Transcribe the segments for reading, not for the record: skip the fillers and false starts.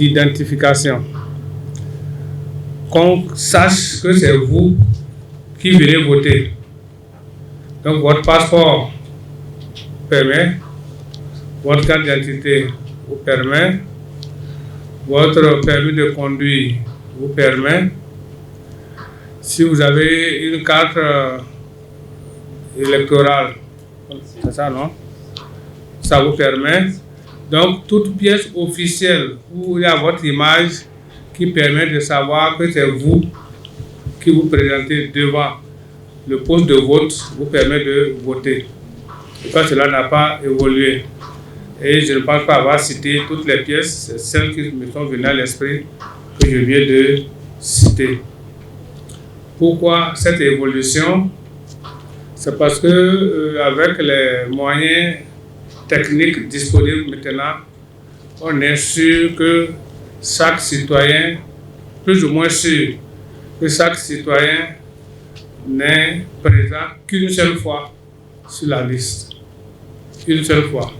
d'identification. Qu'on sache que c'est vous qui venez voter. Donc votre passeport permet, votre carte d'identité vous permet, votre permis de conduire vous permet. Si vous avez une carte électorale, c'est ça, non? Ça vous permet. Donc, toute pièce officielle où il y a votre image qui permet de savoir que c'est vous qui vous présentez devant le poste de vote vous permet de voter. Et quand cela n'a pas évolué, et je ne pense pas avoir cité toutes les pièces, c'est celles qui me sont venues à l'esprit que je viens de citer. Pourquoi cette évolution? C'est parce que avec les moyens techniques disponibles maintenant, on est sûr que chaque citoyen, plus ou moins sûr, que chaque citoyen n'est présent qu'une seule fois sur la liste. Une seule fois.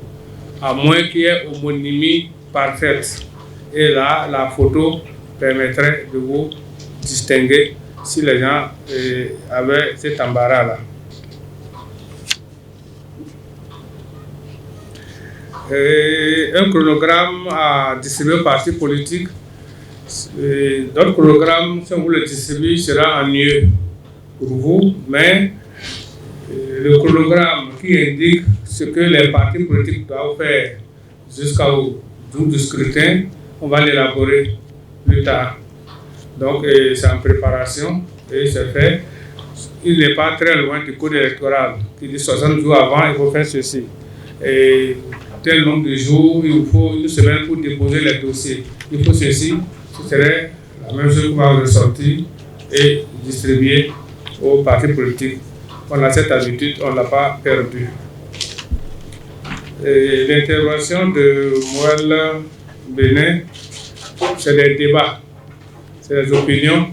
À moins qu'il y ait homonymie parfaite. Et là, la photo permettrait de vous distinguer si les gens avaient cet embarras-là. Un chronogramme à distribuer aux partis politiques. Notre chronogramme, si on vous le distribue, sera ennuyeux pour vous, mais le chronogramme qui indique ce que les partis politiques doivent faire jusqu'au jour du scrutin, on va l'élaborer plus tard. Donc, c'est en préparation et c'est fait. Il n'est pas très loin du code électoral qui dit 60 jours avant, il faut faire ceci. Et tel nombre de jours, il vous faut une semaine pour déposer les dossiers. Il faut ceci, ce serait la même chose qu'on va ressortir et distribuer aux partis politiques. On a cette habitude, on ne l'a pas perdue. L'intervention de Moël Bénin, c'est des débats, c'est des opinions.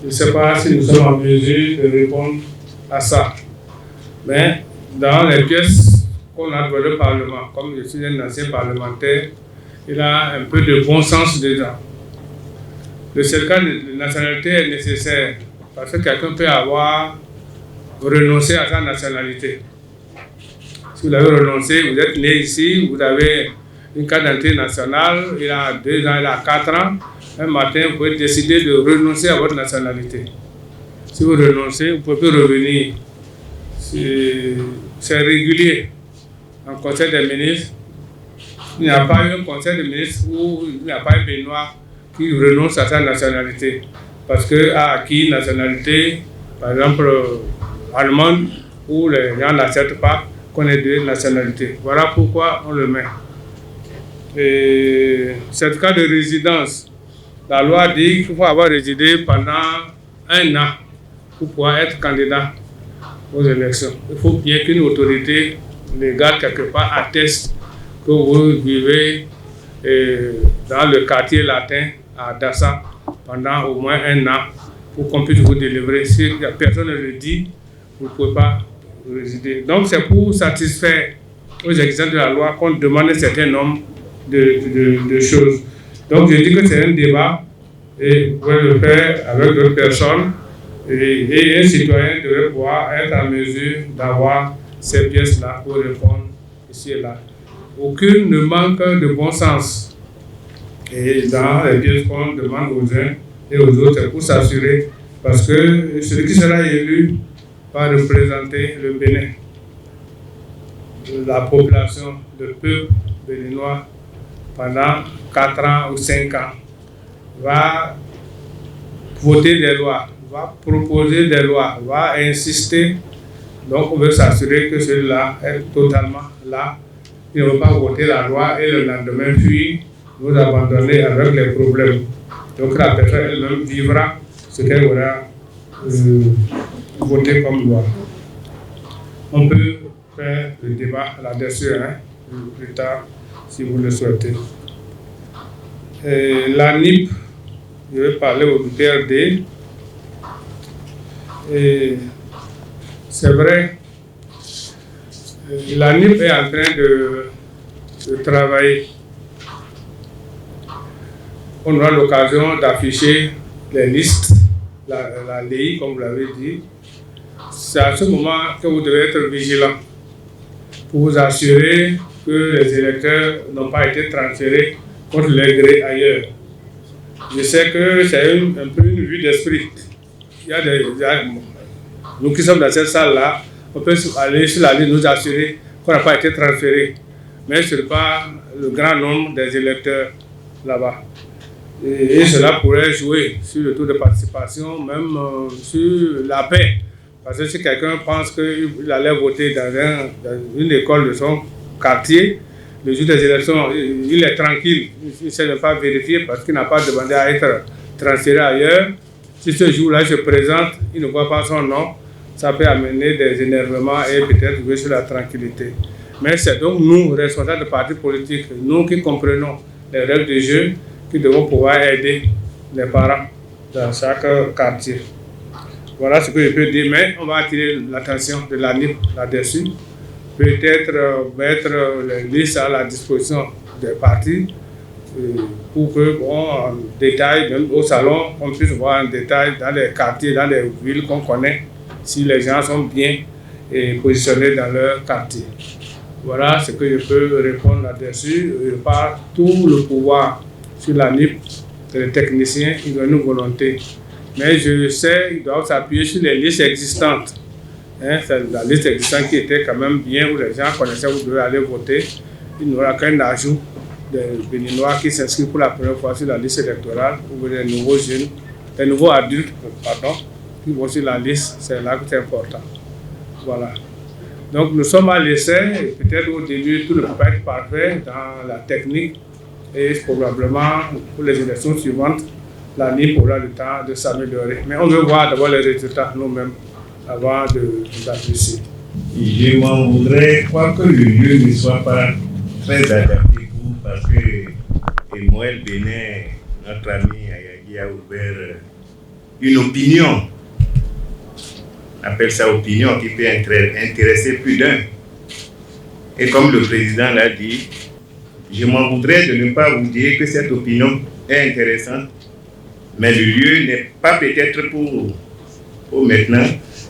Je ne sais pas si nous sommes en mesure de répondre à ça. Mais dans les pièces qu'on a dans le Parlement, comme je suis un ancien parlementaire, il a un peu de bon sens dedans. Le certificat de nationalité est nécessaire parce que quelqu'un peut avoir renoncé à sa nationalité. Si vous avez renoncé, vous êtes né ici, vous avez une carte d'identité nationale, il a 2 ans, il a 4 ans, un matin, vous pouvez décider de renoncer à votre nationalité. Si vous renoncez, vous pouvez revenir. C'est régulier. En conseil des ministres, il n'y a pas eu un conseil des ministres où il n'y a pas eu Benoît qui renonce à sa nationalité. Parce qu'il a acquis une nationalité, par exemple, allemande, où les gens n'acceptent pas qu'on ait 2 nationalités. Voilà pourquoi on le met. Et certificat de résidence, la loi dit qu'il faut avoir résidé pendant 1 an pour pouvoir être candidat aux élections. Il faut bien qu'une autorité légale quelque part atteste que vous vivez dans le quartier latin à Dassa pendant au moins 1 an pour qu'on puisse vous délivrer. Si personne ne le dit, vous ne pouvez pas résider. Donc c'est pour satisfaire aux exigences de la loi qu'on demande un certain nombre de choses. Donc je dis que c'est un débat et vous pouvez le faire avec d'autres personnes et un citoyen devrait pouvoir être en mesure d'avoir ces pièces-là pour répondre ici et là. Aucune ne manque de bon sens. Et dans les pièces qu'on demande aux uns et aux autres, c'est pour s'assurer, parce que celui qui sera élu va représenter le Bénin, la population, le peuple béninois pendant 4 ans ou 5 ans, va voter des lois, va proposer des lois, va insister. Donc on veut s'assurer que celui-là est totalement là. Il ne veut pas voter la loi et le lendemain fuir, nous abandonner avec les problèmes. Donc la personne elle-même vivra ce qu'elle aura voté comme loi. On peut faire le débat là-dessus plus tard si vous le souhaitez. Et la NIP, je vais parler au PRD. Et c'est vrai, la NIP est en train de travailler. on aura l'occasion d'afficher les listes, la LEI, comme vous l'avez dit. C'est à ce moment que vous devez être vigilant pour vous assurer que les électeurs n'ont pas été transférés contre leur gré ailleurs. Je sais que c'est un peu une vue d'esprit. Nous qui sommes dans cette salle-là, on peut aller sur la liste nous assurer qu'on n'a pas été transféré. Mais ce n'est pas le grand nombre des électeurs là-bas. Et cela pourrait jouer sur le taux de participation, même sur la paix. Parce que si quelqu'un pense qu'il allait voter dans une école de son quartier, le jour des élections, il est tranquille. Il ne sait même pas vérifier parce qu'il n'a pas demandé à être transféré ailleurs. Si ce jour-là se présente, il ne voit pas son nom, ça peut amener des énervements et peut-être jouer sur la tranquillité. Mais c'est donc nous, responsables de partis politiques, nous qui comprenons les règles du jeu, qui devons pouvoir aider les parents dans chaque quartier. Voilà ce que je peux dire, mais on va attirer l'attention de l'ANIP là-dessus. Peut-être mettre les listes à la disposition des partis pour que, en détail, même au salon, on puisse voir en détail dans les quartiers, dans les villes qu'on connaît, si les gens sont bien positionnés dans leur quartier. Voilà ce que je peux répondre là-dessus. Pas tout le pouvoir sur l'ANIP, les techniciens, ils ont une volonté. Mais je sais qu'ils doivent s'appuyer sur les listes existantes. C'est la liste existante qui était quand même bien, où les gens connaissaient, vous devez aller voter. Il n'y aura qu'un ajout des Béninois qui s'inscrivent pour la première fois sur la liste électorale, ou des nouveaux jeunes, des nouveaux adultes, qui vont sur la liste. C'est là que c'est important. Voilà. Donc nous sommes à l'essai, peut-être au début tout ne peut pas être parfait dans la technique, et probablement pour les élections suivantes, l'ANIP aura le temps de s'améliorer. Mais on veut voir d'abord les résultats nous-mêmes avant d'apprécier. Je m'en voudrais, quoique le lieu ne soit pas très adapté pour vous, parce que Moël Bénin, notre ami Ayagi, a ouvert une opinion. On appelle ça opinion qui peut intéresser plus d'un. Et comme le président l'a dit, je m'en voudrais de ne pas vous dire que cette opinion est intéressante, mais le lieu n'est pas peut-être pour maintenant.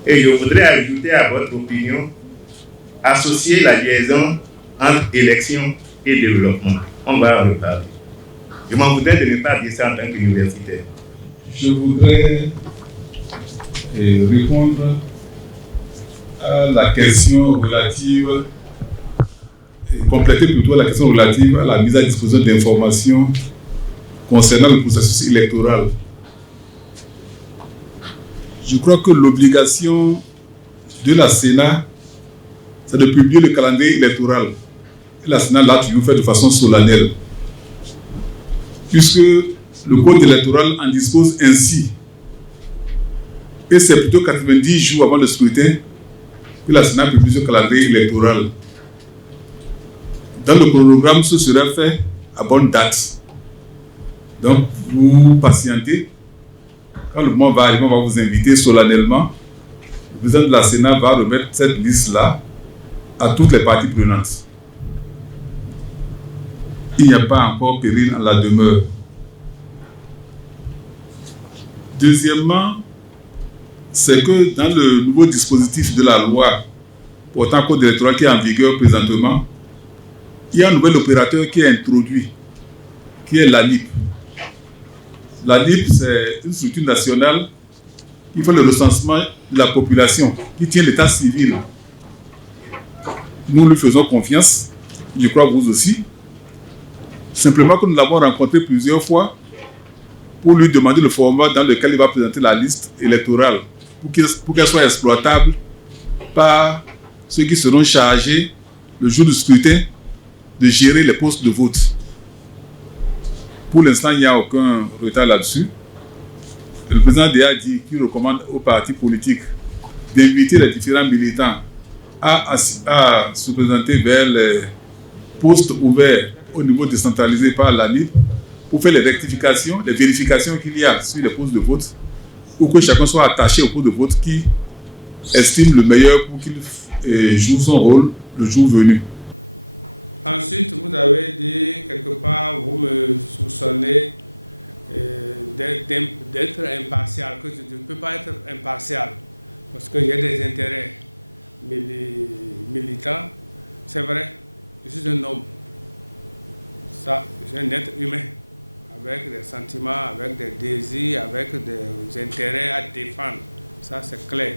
Et je voudrais ajouter à votre opinion, associer la liaison entre élection et développement. On va en reparler. Je m'en voudrais de ne pas dire ça en tant qu'universitaire. Je voudrais répondre à la question relative, compléter plutôt la question relative à la mise à disposition d'informations concernant le processus électoral. Je crois que l'obligation de la Sénat, c'est de publier le calendrier électoral. Et la Sénat l'a toujours fait de façon solennelle, puisque le code électoral en dispose ainsi. Et c'est plutôt 90 jours avant le scrutin que la Sénat publie ce calendrier électoral. Dans le chronogramme, ce sera fait à bonne date. Donc, vous patientez. Quand le moment va arriver, on va vous inviter solennellement. Le président de la Sénat va remettre cette liste-là à toutes les parties prenantes. Il n'y a pas encore péril en la demeure. Deuxièmement, c'est que dans le nouveau dispositif de la loi portant code électoral qui est en vigueur présentement, il y a un nouvel opérateur qui est introduit, qui est l'ANIP. L'ANIP, c'est une structure nationale qui fait le recensement de la population, qui tient l'état civil. Nous lui faisons confiance, je crois vous aussi. Simplement que nous l'avons rencontré plusieurs fois pour lui demander le format dans lequel il va présenter la liste électorale pour qu'elle soit exploitable par ceux qui seront chargés le jour du scrutin de gérer les postes de vote. Pour l'instant, il n'y a aucun retard là-dessus. Le président a dit qu'il recommande aux partis politiques d'inviter les différents militants à se présenter vers les postes ouverts au niveau décentralisé par l'ANIP pour faire les rectifications, les vérifications qu'il y a sur les postes de vote, ou que chacun soit attaché au poste de vote qui estime le meilleur pour qu'il joue son rôle le jour venu. Ensuite, vous avez dit quelque part, vous me soupçonnez d'être impartial, que je ne peux pas être impartial, parce que j'ai des intérêts militants. C'est vrai, je suis un homme. Ça, je suis un être humain, avec des sentiments, avec des désirs, avec des intérêts à défendre. Ça, c'est clair.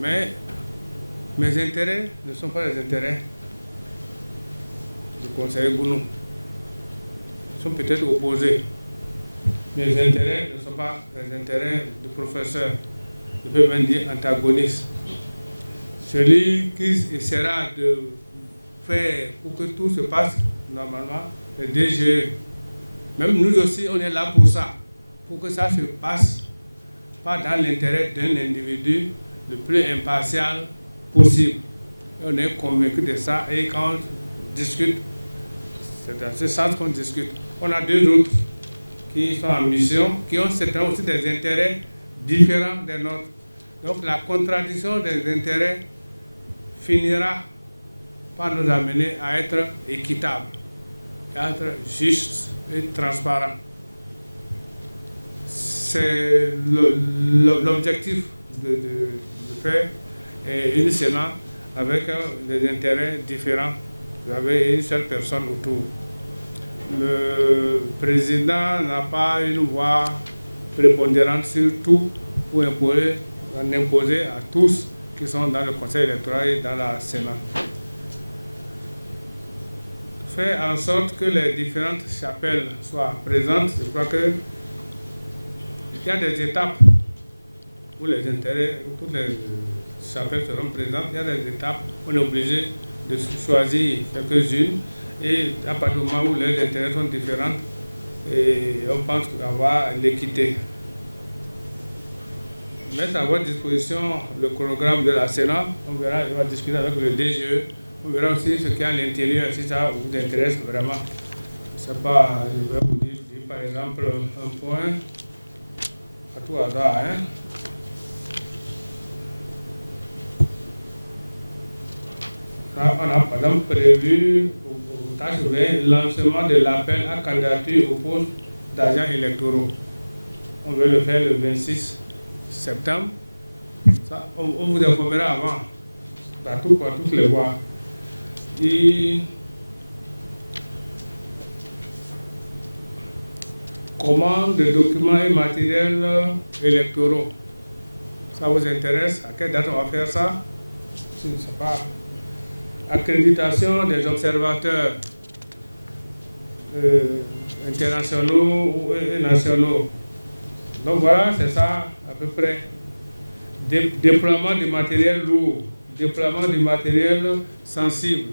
Mais mes intérêts ne sont pas les intérêts du conseiller Gounou. Ils sont peut-être opposés. Mes intérêts ne sont pas les intérêts du professeur. Je peux même dire antagonistes. Celui qui essaiera de faire pour que tout se passe normalement, le DGE. Même nous aussi, on est là pour ça. Pour que ça se passe pas dans l'intérêt d'un individu le plus impartial possible. Et on est convaincu de ça. Et quand on discute, c'est dans ce sens qu'on discute. On a deux autres qui sont en mission, qui ont certains aussi des intérêts différents des nôtres. Donc la contradiction des intérêts finira par nous amener à être équitable, à être juste et transparent. C'est l'objectif de faire une Sénat avec des intérêts différents. Vous avez une seule personne autour. Le président n'a pas une voix prépondérante sur tout pour imposer à tous qui sont dans le conseil électoral et dans la Sénat. Faire en sorte que les différentes chapelles soient présentes, je crois que il y a des étapes où les intérêts, où toutes les chapelles seront présentes. Il y a des étapes où on est obligé de choisir quelques-unes et à partir du moment où les intérêts sont différents, et on pense avoir l'équité. Mettre à votre disposition le chronogramme de la Sénat, on verra, on va discuter avec le DGE, on verra aussi ce qu'il y a à l'intérieur, si ça vous intéresse vraiment. C'est pas, je vais vous dire par exemple un point à tout hasard. On a par exemple prévu au tâche 20 lancement de l'appel à candidature au poste d'agents électoraux. On veut le faire le 26 septembre. Ça, on vous informera avant, partout par toutes les voies. Et commande de documents et matériels électoraux. Ça vous intéresse? À quelle date on va faire ça? Je ne sais pas. Accréditation des observateurs internationaux et nationaux. Donc voilà, c'est ça à peu près. Déploiement du matériel lourd, déploiement du matériel sensible.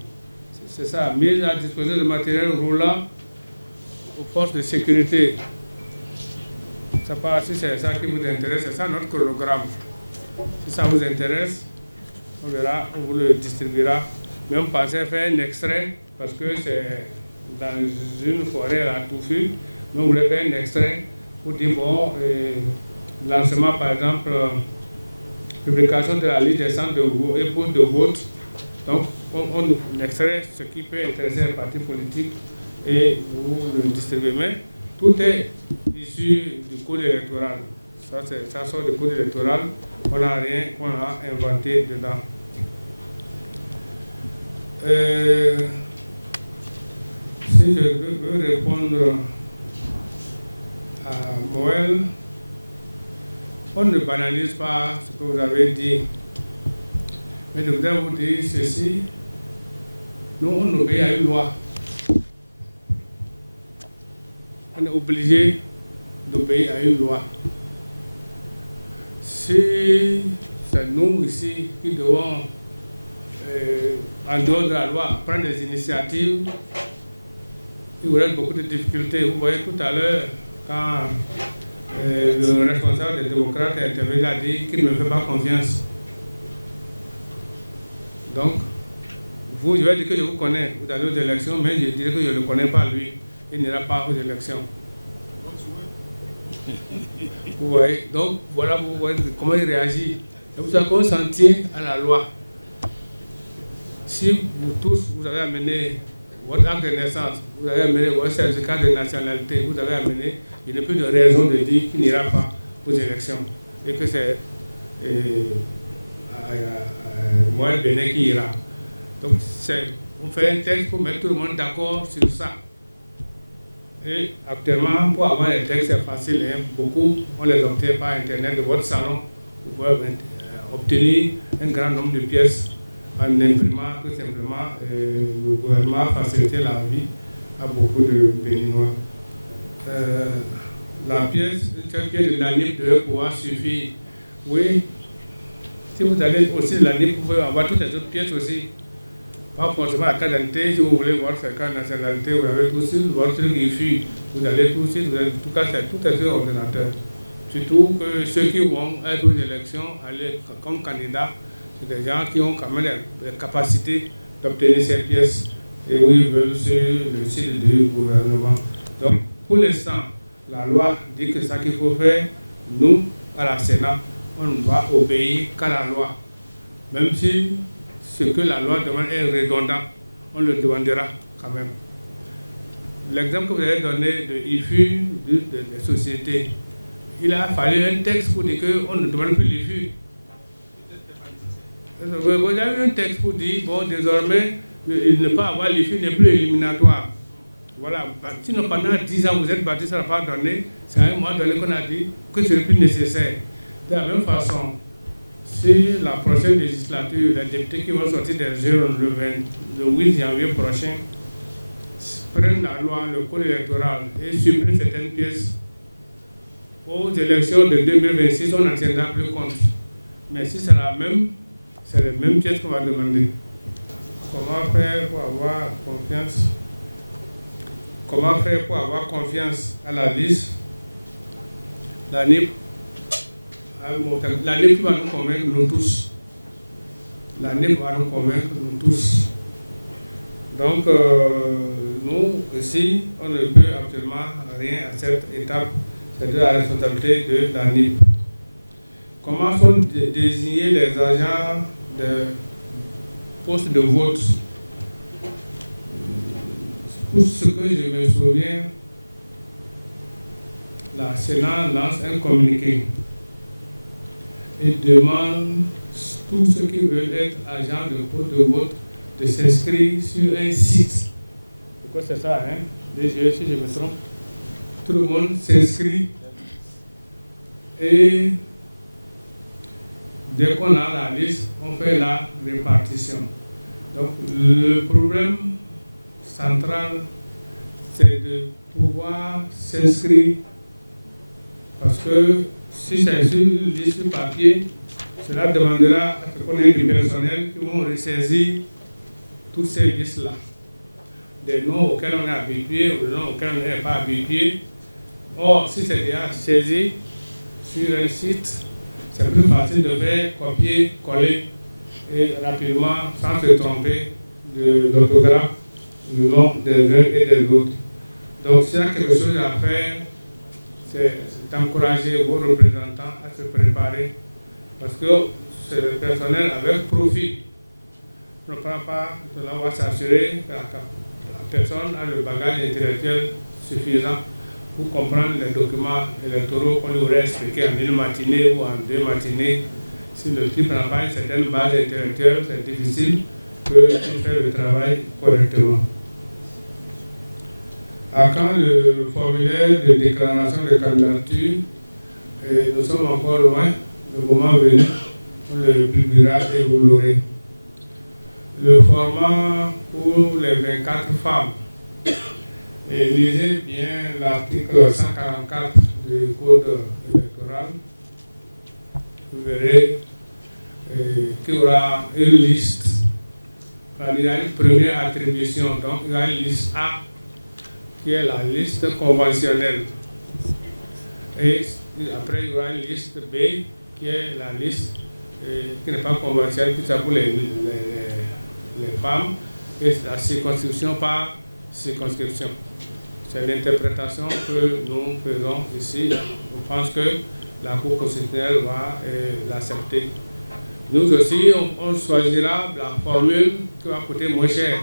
C'est ça, mise à disposition de matériel roulant aux forces de sécurité. Ça part, si c'est ça qui vous intéresse, c'est ça notre chronogramme. Si ça vous intéresse, on verra, on vous le distribuera. Mais on pensait faire un extrait, parce que c'est dans une forêt à Touffu, mais on voulait faire un extrait pour dire, bon, lancement par exemple, publication de la liste des centres et postes de vote. Donc on extrait ce qui peut intéresser les partis politiques et vous le distribuez. Mais tout est issu du code électoral. Ça sort du code électoral, on n'a rien qu'on a inventé dedans. Si je veux répondre à Moël, on ne banalise pas ce que vous avez dit. Mais je voudrais vous dire ceci, nous on obéit à une loi. On est obligé d'obéir à une loi. Si c'est nous ici qui devons, en dehors de la loi, prendre des initiatives, il y aurait beaucoup de difficultés. Vous voyez tout à l'heure, quand le responsable des démocrates est intervenu, il a dit qu'il ne me fait pas confiance. Donc, vous, je vais dire que je vous connais, vous allez aux élections, mais je dirais que je ne le connais pas lui. Il n'ira pas aux élections. Vous voyez, donc voilà, vous voyez comment il réagit. Et vous savez qu'on s'en tient à la loi. Si vous tous, vous avez amené votre acte de naissance, vous avez amené votre certificat de nationalité, vous avez amené, il n'y a plus de raison de dire qu'il n'ira pas aux élections et que c'est Moël Bénin qui ira. Donc on fait un texte pour mettre tout le monde d'accord sur ça. Et actuellement, pour avoir les textes, c'est facile, hein. Beaucoup, on les obtient par Internet de votre salon. Vous pouvez obtenir un grand nombre de pièces en imprimant tout simplement. Le gouvernement a facilité la vie à beaucoup de Béninois. La pièce, cette pièce de l'ANIP devait pouvoir suffire. Oui, si vous avez aussi de l'ANIP, vous pouvez avoir toutes les autres pièces aussi. Pas forcément la carte d'identité, si vous voulez voir sa carte de nationalité, vous avez tout sur votre IFU, vous avez tout sur, en tout cas, tout est sur l'ordinateur. Surtout que ceux qui vont être aux élections, aller comme candidats, c'est des gens qui ont quand même la capacité d'obtenir ces pièces et où ils veulent sur le site du gouvernement. Donc, pour l'instant, la loi dit que ça qu'il faut faire, nous, à la Sénat, on ne doit obéir qu'à la loi. Même si ce que la loi demande est redondant, on le demandera quand même. L'exemple que vous avez donné de IFU, des sociétés, il a fallu un texte pour dire qu'on ne demande plus l'IFU. Vous avez un texte pour dire, bon, désormais, il ne pas avoir l'IFU n'est plus éliminatoire. Voilà. Sinon, pendant 10 ans, vous êtes battu, ça n'a pas donné. C'est à un moment donné qu'on a dit que ce n'est plus nécessaire. De la même façon, si la prochaine législature, les députés qui vont sortir des urnes le 8 janvier prochain prennent la loi, le code électoral et suppriment certaines pièces, aux élections de 2026, on n'en tiendra plus compte. Mais si c'est les mêmes pièces qu'on va demander. Comment faire pour avoir confiance? Comment faire pour avoir confiance à la liste? L'ANIP va nous convaincre, nous tous. L'ANIP va nous convaincre, nous tous. Donc, nous, ici, on ne peut absolument rien à cette étape. C'est de la responsabilité de l'ANIP. Comment sont désignés les agents de postes de vote? Pour ce que je me souviens, la Sénat lance un communiqué et demande tous ceux qui veulent être agents de poste de vote de s'inscrire sur un site. Pourquoi c'est ça, hein? Si je me trompe. Tout le monde s'inscrit et dès qu'on a la liste, on fait la répartition. Donc le problème central, c'est de pouvoir s'inscrire parce que si c'est sur une liste papier, cela demandera à ce qu'on ait du personnel qui vont ressaisir toutes ces listes-là. Des noms auxquels on est habitué ou des noms auxquels on n'est pas habitué. Or, si c'est déjà saisi sur un site, c'est plus facile de faire copier, coller et rapidement, sans se tromper de l'orthographe, le nom des uns et des autres. Donc, s'il y a quelque chose à faire, c'est d'encourager vos représentants à se préparer parce que c'est le personnel avec profit. On ne prend pas, cela va s'assurer que la personne a le bagage intellectuel suffisant pour comprendre les documents électoraux qu'on lui aurait expliqué en une matinée ou en 2 matinées. Si le type n'a pas une certaine base intellectuelle, c'est difficile qu'il fasse le travail correctement. À quand le formulaire de déclaration de candidature, nous sommes encore loin, le moment venu, on le publiera et vous l'aurez. Le format pour les 24 femmes. Et lisez bien l'article 144 du Code électoral. Vous verrez qu'il y aura une liste. Il y a une première attribution, donc il y a une liste A qui est la liste conventionnelle. Et après, il y aura une liste B qui est la liste qui n'est pas conventionnelle, qui est pour les femmes, et la circonscription par circonscription. C'est l'interprétation que nous faisons ici. On pense que la Cour constitutionnelle va l'accepter. Nous aussi, on choisira la formule qui va coûter moins cher.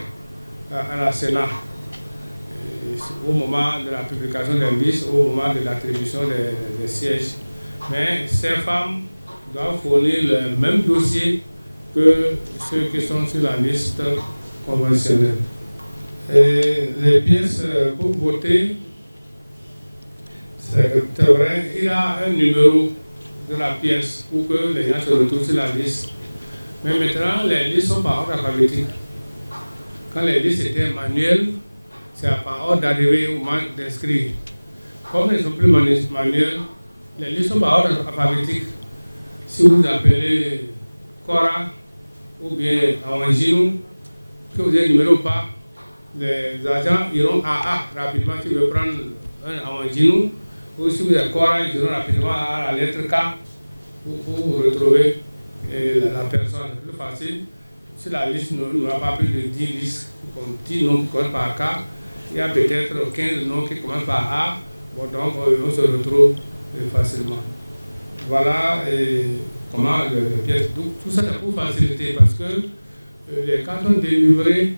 à la Sénat au moment de la publication des listes, au moment de l'attribution des sièges. Mais ces femmes doivent fournir le même dossier que ceux qui sont sur la liste conventionnelle. Et les pièces pour voter, c'est vrai, il y a un numéro de la pièce pour que les gens se retrouvent sur la liste. Mais maintenant, les listes sont par ordre alphabétique. Quand les listes étaient manuelles, c'est par ordre d'arrivée au moment d'inscrire. Comme elles ne sont plus manuelles, les listes sont par ordre alphabétique. Si vous appelez Cora ou bien Awanginou, que vous ayez numéro ou pas, les agents iront à A rapidement si vous voulez prendre un Awanginou, ou si vous êtes Cora, ils iront rapidement à la lettre K pour retrouver la personne. C'est plus facile. Si la liste n'aura pas plus de 10 listes, comme 10 noms qui commencent par K, il y a peut-être 15 noms qui commencent par A, bon, donc on se retrouve facilement. Voilà comment les pièces. Donc tout ça c'est pour faciliter parce que les cartes sont délivrées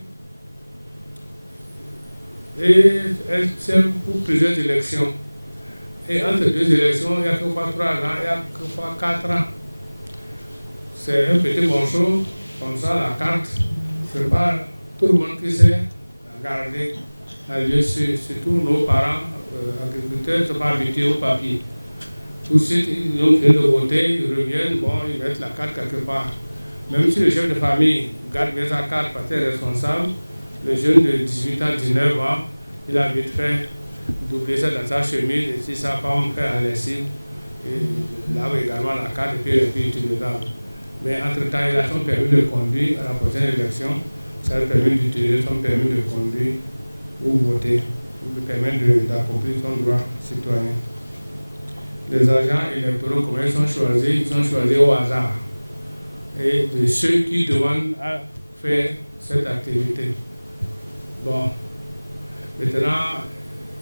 et elles servent pour plusieurs élections. Et entre deux élections, il y a quelquefois 3 ans, il y a quelquefois 4 ans. C'est un petit morceau, comme ça, la carte, ce n'est pas tout le monde qui sait la garder. Surtout nos parents agriculteurs ne sont pas habitués au papier. Tout de suite, ils ont fait de voter, ils reviennent, bon, ils mettent la carte quelque part. Même si le chef de famille garde bien sa carte parce qu'il est responsable, le jeune de 18 ans, 19 ans, il a vite fait doubler ça dans sa chemise et si sa femme fait la lessive, il lave également la carte et puis il est utilisable. Mais entre-temps, il a son permis de conduire à la prochaine élection, ça lui permet d'utiliser son permis de conduire ou voter, pour lui permettre d'accomplir son droit citoyen. Les agents électoraux, comment ils sont choisis au hasard. Et de ceux qui demandent à faire cette activité. Bon, maintenant,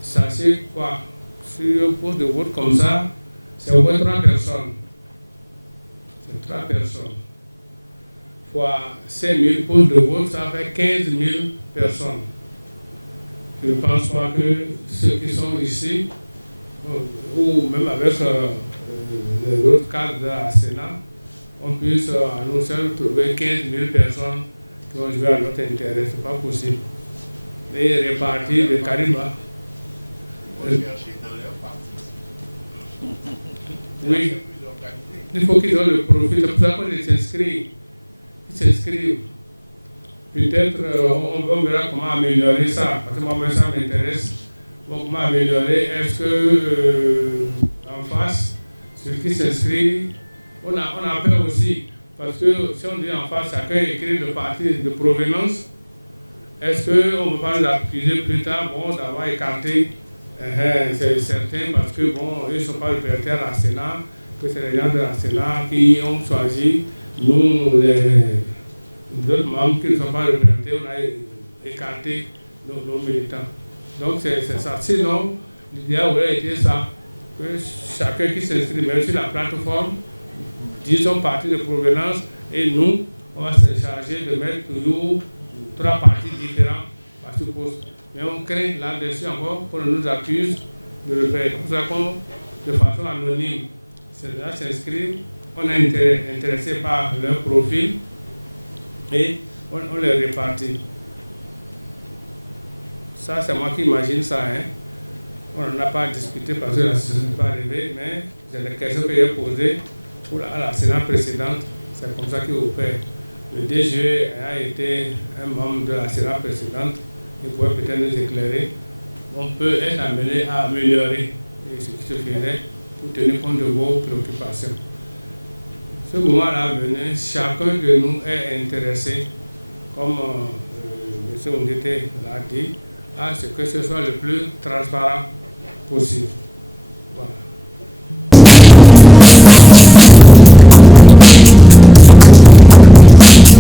sachez quoi, sur un poste de vote comme ça, c'est au moins 3 personnes. C'est 3 personnes. Fois 5 000 postes de vote, ça fait 15 000 personnes. Je ne pense pas que ceux qui sont ici, ou même avec les autres cadres de la Sénat, on puisse à nous seuls trouver 15 000 personnes qui vont jouer à notre intérêt. Ce n'est pas possible. Et répartir les caribas. Oui. Il faut qu'ils aient le profit. C'est pour ça qu'ils s'inscrivent. Ils s'inscrivent. Peut-être on verra comment améliorer ça. Parce que moi, ça m'intéresse. Bon, comment améliorer? Est-ce que en face, ceux qui s'inscrivent, on a peur aussi. Parce que si on dit en face, chacun écrit le parti de provenance, est-ce qu'on ne peut pas nous accuser plus tard d'avoir écarté c'est certain parce que ils ne sont pas représentés à la Sénat, que c'est les gens de la Sénat qui ont choisi, nous, les autres membres qui ne sont pas représentés, on a écarté nos militants. Donc c'est ça. Sinon, l'idéal aurait été ça, que chacun qui s'inscrit, même sur la plateforme, dit son parti de provenance, et nous, on va se charger de mettre toujours 3 partis différents à ce poste. Mais on craint là-dessus encore qu'on nous accuse de le faire. C'est pour ça de façon anonyme, ceux-là s'inscrivent, on est intéressé par leur profil et on les répartit. Ça, c'est moi qui imagine ça. On n'en a pas discuté parce que ça n'est pas arrivé, mais c'est la question que j'ai posée à la Sénat précédente. C'est comme ça qu'il opère. Le DG a été un membre de la Sénat précédente. Il pourrait peut-être nous éclairer. On peut être amené à améliorer ce qui se faisait pour tenir compte de vos préoccupations. Ce moment-là venait, chacun de nous est intéressé, comme M. Ondete l'a dit, à ce que ce soit le plus transparent possible. Voilà.